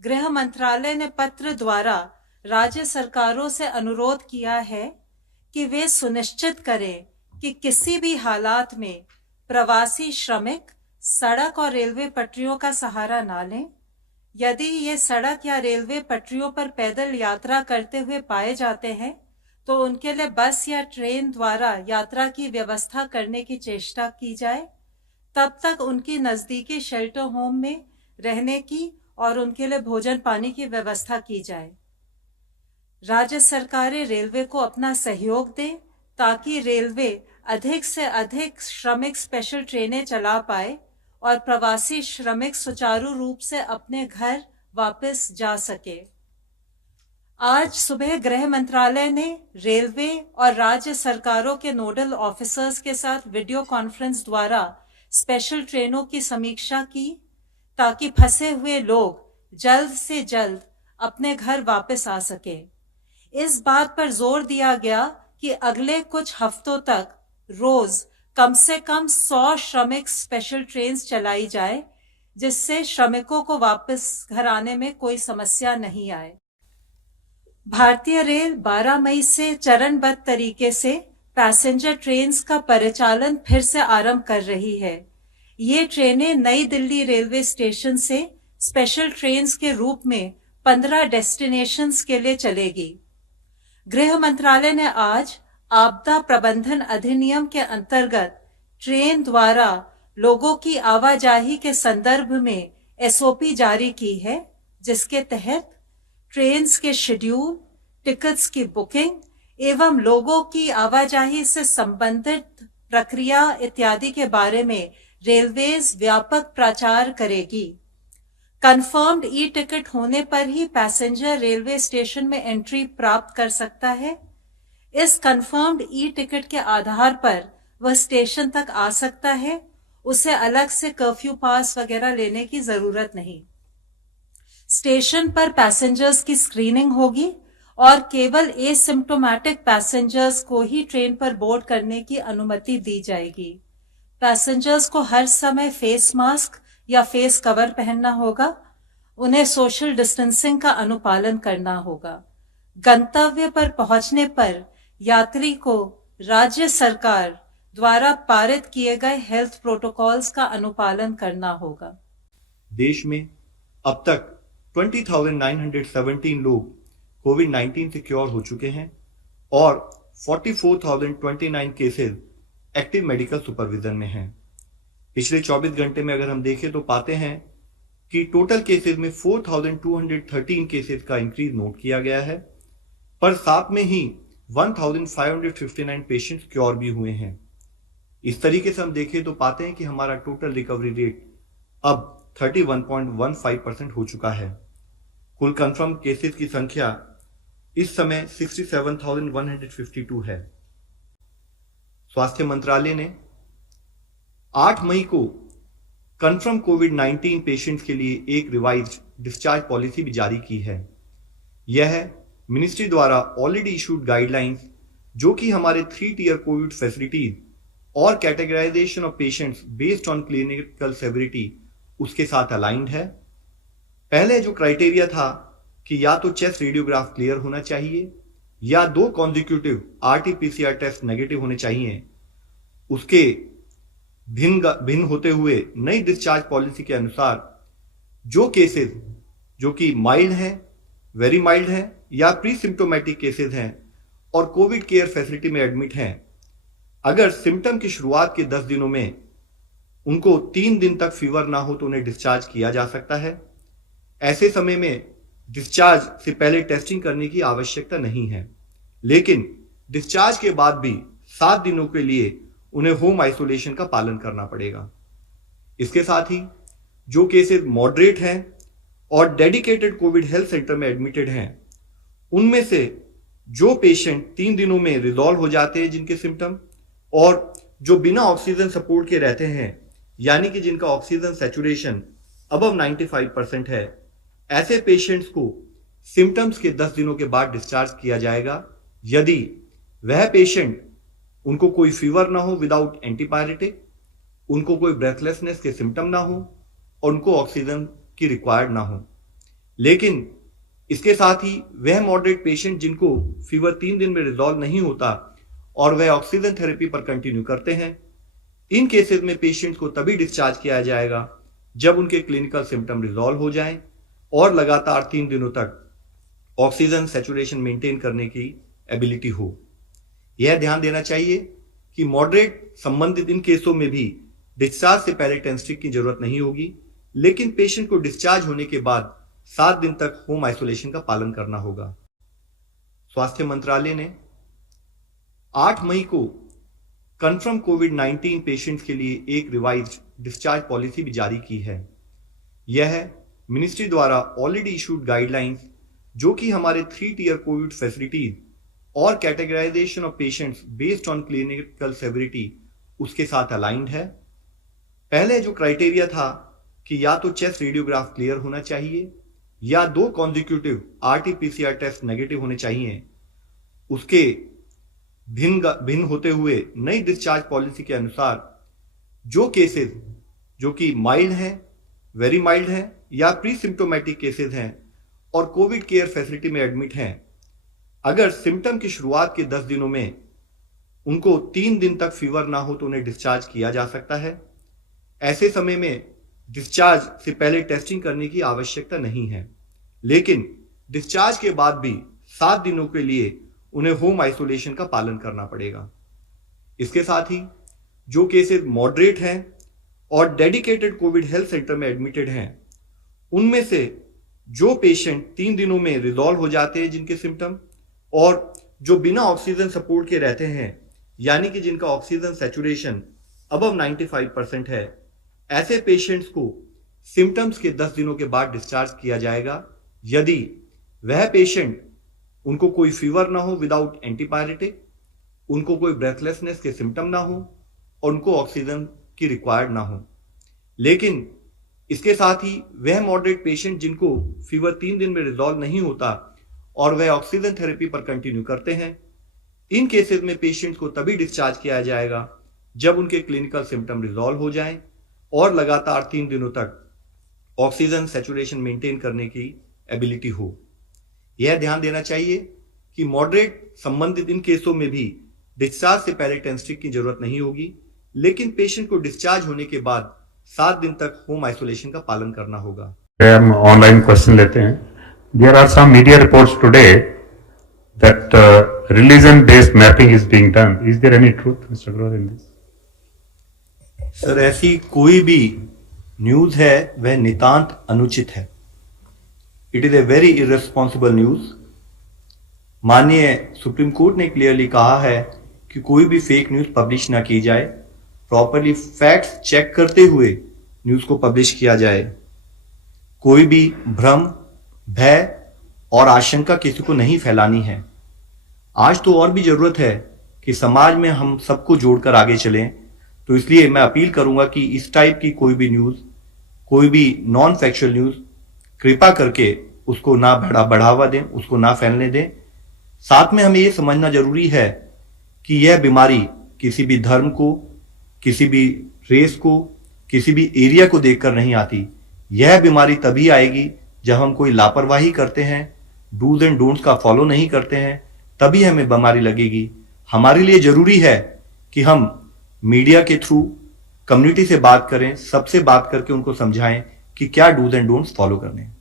गृह मंत्रालय ने पत्र द्वारा राज्य सरकारों से अनुरोध किया है कि वे सुनिश्चित करें कि किसी भी हालात में प्रवासी श्रमिक सड़क और रेलवे पटरियों का सहारा ना लें। यदि ये सड़क या रेलवे पटरियों पर पैदल यात्रा करते हुए पाए जाते हैं तो उनके लिए बस या ट्रेन द्वारा यात्रा की व्यवस्था करने की चेष्टा की जाए। तब तक उनकी नजदीकी शेल्टर होम में रहने की और उनके लिए भोजन पानी की व्यवस्था की जाए। राज्य सरकारें रेलवे को अपना सहयोग दें ताकि रेलवे अधिक से अधिक श्रमिक स्पेशल ट्रेनें चला पाए और प्रवासी श्रमिक सुचारू रूप से अपने घर वापस जा सके। आज सुबह गृह मंत्रालय ने रेलवे और राज्य सरकारों के नोडल ऑफिसर्स के साथ वीडियो कॉन्फ्रेंस द्वारा स्पेशल ट्रेनों की समीक्षा की ताकि फंसे हुए लोग जल्द से जल्द अपने घर वापस आ सके। इस बात पर जोर दिया गया कि अगले कुछ हफ्तों तक रोज कम से कम 100 श्रमिक स्पेशल ट्रेन चलाई जाए, जिससे श्रमिकों को वापस घर आने में कोई समस्या नहीं आए। भारतीय रेल 12 मई से चरणबद्ध तरीके से पैसेंजर ट्रेन्स का परिचालन फिर से आरंभ कर रही है। ये ट्रेनें नई दिल्ली रेलवे स्टेशन से स्पेशल ट्रेन्स के रूप में 15 डेस्टिनेशंस के लिए चलेगी। गृह मंत्रालय ने आज आपदा प्रबंधन अधिनियम के अंतर्गत ट्रेन द्वारा लोगों की आवाजाही के संदर्भ में एसओपी जारी की है, जिसके तहत ट्रेन्स के शेड्यूल, टिकट्स की बुकिंग एवं लोगों की आवाजाही से संबंधित प्रक्रिया इत्यादि के बारे में रेलवेज व्यापक प्रचार करेगी। कंफर्म्ड ई टिकट होने पर ही पैसेंजर रेलवे स्टेशन में एंट्री प्राप्त कर सकता है। इस कंफर्म्ड ई टिकट के आधार पर वह स्टेशन तक आ सकता है। उसे अलग से कर्फ्यू पास वगैरह लेने की जरूरत नहीं। स्टेशन पर पैसेंजर्स की स्क्रीनिंग होगी और केवल एसिम्प्टोमेटिक पैसेंजर्स को ही ट्रेन पर बोर्ड करने की अनुमति दी जाएगी। पैसेंजर्स को हर समय फेस मास्क या फेस कवर पहनना होगा। उन्हें सोशल डिस्टेंसिंग का अनुपालन करना होगा। गंतव्य पर पहुंचने पर यात्री को राज्य सरकार द्वारा पारित किए गए हेल्थ प्रोटोकॉल्स का अनुपालन करना होगा। देश में अब तक 20,917 लोग कोविड-19 से क्योर हो चुके हैं और 44,029 केसेस एक्टिव मेडिकल सुपरविजन में हैं। पिछले 24 घंटे में अगर हम देखें तो पाते हैं कि टोटल केसेस में 4,213 केसेस का इंक्रीज नोट किया गया है, पर साथ में ही 1,559 पेशेंट्स क्योर भी हुए हैं। इस तरीके से हम देखें तो पाते हैं कि हमारा टोटल रिकवरी रेट अब 31.15% हो चुका है। कुल कंफर्म केसेस की संख्या इस समय 67,152 है। स्वास्थ्य मंत्रालय ने 8 मई को कंफर्म कोविड-19 पेशेंट्स के लिए एक रिवाइज्ड डिस्चार्ज पॉलिसी भी जारी की है। यह मिनिस्ट्री द्वारा ऑलरेडी इशूड गाइडलाइंस, जो कि हमारे 3 टियर कोविड फैसिलिटीज और categorisation of patients based on clinical severity उसके साथ अलाइंड है। पहले जो क्राइटेरिया था कि या तो चेस्ट रेडियोग्राफ क्लियर होना चाहिए या 2 कॉन्जिक्यूटिव आरटी-पीसीआर टेस्ट नेगेटिव होने चाहिए, उसके भिन्न होते हुए नई डिस्चार्ज पॉलिसी के अनुसार जो केसेस जो कि माइल्ड हैं, वेरी माइल्ड हैं या प्री सिम्टोमेटिक केसेस हैं और कोविड केयर फैसिलिटी में एडमिट हैं, अगर सिम्टम की शुरुआत के 10 दिनों में उनको 3 दिन तक फीवर ना हो तो उन्हें डिस्चार्ज किया जा सकता है। ऐसे समय में डिस्चार्ज से पहले टेस्टिंग करने की आवश्यकता नहीं है, लेकिन डिस्चार्ज के बाद भी 7 दिनों के लिए उन्हें होम आइसोलेशन का पालन करना पड़ेगा। इसके साथ ही जो केसेस मॉडरेट हैं और डेडिकेटेड कोविड हेल्थ सेंटर में एडमिटेड हैं, उनमें से जो पेशेंट 3 दिनों में रिजॉल्व हो जाते हैं जिनके सिम्टम, और जो बिना ऑक्सीजन सपोर्ट के रहते हैं, यानी कि जिनका ऑक्सीजन सैचुरेशन अबव 95% है, ऐसे पेशेंट्स को सिम्टम्स के 10 दिनों के बाद डिस्चार्ज किया जाएगा यदि वह पेशेंट, उनको कोई फीवर ना हो विदाउट एंटीपायरेटिक, उनको कोई ब्रेथलेसनेस के सिम्टम ना हो और उनको ऑक्सीजन की रिक्वायर्ड ना हो। लेकिन इसके साथ ही वह मॉडरेट पेशेंट जिनको फीवर 3 दिन में रिजॉल्व नहीं होता और वह ऑक्सीजन थेरेपी पर कंटिन्यू करते हैं, इन केसेस में पेशेंट्स को तभी डिस्चार्ज किया जाएगा जब उनके क्लिनिकल सिम्टम रिजॉल्व हो जाएं और लगातार 3 दिनों तक ऑक्सीजन सैचुरेशन मेंटेन करने की एबिलिटी हो। यह ध्यान देना चाहिए कि मॉडरेट संबंधित इन केसों में भी डिस्चार्ज से पहले 10 स्टिक की जरूरत नहीं होगी, लेकिन पेशेंट को डिस्चार्ज होने के बाद 7 दिन तक होम आइसोलेशन का पालन करना होगा। स्वास्थ्य मंत्रालय ने 8 मई को कंफर्म कोविड-19 पेशेंट्स के लिए एक रिवाइज्ड डिस्चार्ज पॉलिसी भी जारी की है। यह मिनिस्ट्री द्वारा ऑलरेडी इशूड गाइडलाइंस, जो कि हमारे 3 टियर कोविड फैसिलिटीज और categorisation of patients based on clinical severity, उसके साथ अलाइंड है। पहले जो क्राइटेरिया था कि या तो चेस्ट रेडियोग्राफ क्लियर होना चाहिए या 2 कॉन्जिक्यूटिव RT-PCR टेस्ट नेगेटिव होने चाहिए, उसके भिन्न होते हुए नई डिस्चार्ज पॉलिसी के अनुसार जो केसेस जो कि माइल्ड हैं, वेरी माइल्ड हैं या प्री सिम्टोमेटिक केसेस हैं और कोविड केयर फैसिलिटी में एडमिट हैं, अगर सिम्टम की शुरुआत के 10 दिनों में उनको 3 दिन तक फीवर ना हो तो उन्हें डिस्चार्ज किया जा सकता है। ऐसे समय में डिस्चार्ज से पहले टेस्टिंग करने की आवश्यकता नहीं है, लेकिन डिस्चार्ज के बाद भी 7 दिनों के लिए उन्हें होम आइसोलेशन का पालन करना पड़ेगा। इसके साथ ही जो केसेस मॉडरेट हैं और डेडिकेटेड कोविड हेल्थ सेंटर में एडमिटेड हैं, उनमें से जो पेशेंट 3 दिनों में रिजॉल्व हो जाते हैं जिनके सिम्टम, और जो बिना ऑक्सीजन सपोर्ट के रहते हैं, यानी कि जिनका ऑक्सीजन सैचुरेशन अबव 95% है, ऐसे पेशेंट्स को सिम्टम्स के 10 दिनों के बाद डिस्चार्ज किया जाएगा यदि वह पेशेंट, उनको कोई फीवर ना हो विदाउट एंटीपायरेटिक, उनको कोई ब्रेथलेसनेस के सिम्टम ना हो और उनको ऑक्सीजन की रिक्वायर्ड ना हो। लेकिन इसके साथ ही वह मॉडरेट पेशेंट जिनको फीवर 3 दिन में रिजॉल्व नहीं होता और वह ऑक्सीजन थेरेपी पर कंटिन्यू करते हैं, इन केसेस में पेशेंट्स को तभी डिस्चार्ज किया जाएगा जब उनके क्लिनिकल सिम्टम रिजॉल्व हो जाएं और लगातार 3 दिनों तक ऑक्सीजन सैचुरेशन मेंटेन करने की एबिलिटी हो। यह ध्यान देना चाहिए कि मॉडरेट संबंधित इन केसों में भी डिस्चार्ज से पहले 10 स्टिक की जरूरत नहीं होगी, लेकिन पेशेंट को डिस्चार्ज होने के बाद 7 दिन तक होम आइसोलेशन का पालन करना होगा। हम ऑनलाइन क्वेश्चन लेते हैं। There are some media reports today that religion based mapping is being done. Is there any truth, Mr. Agarwal, in this? Sir, ऐसी कोई भी न्यूज है वह नितांत अनुचित है। It is a very irresponsible news. माननीय सुप्रीम कोर्ट ने क्लियरली कहा है कि कोई भी फेक न्यूज पब्लिश ना की जाए, प्रॉपरली फैक्ट्स चेक करते हुए न्यूज को पब्लिश किया जाए। कोई भी भ्रम, भय और आशंका किसी को नहीं फैलानी है। आज तो और भी जरूरत है कि समाज में हम सबको जोड़कर आगे चलें, तो इसलिए मैं अपील करूंगा कि इस टाइप की कोई भी न्यूज, कोई भी नॉन फैक्चुअल न्यूज, कृपा करके उसको ना बढ़ावा दें, उसको ना फैलने दें। साथ में हमें यह समझना जरूरी है कि यह बीमारी किसी भी धर्म को, किसी भी रेस को, किसी भी एरिया को देखकर नहीं आती। यह बीमारी तभी आएगी जब हम कोई लापरवाही करते हैं, डूज एंड डोंट्स का फॉलो नहीं करते हैं, तभी हमें बीमारी लगेगी। हमारे लिए जरूरी है कि हम मीडिया के थ्रू कम्युनिटी से बात करें, सबसे बात करके उनको समझाएं कि क्या डूज एंड डोंट्स फॉलो करने हैं।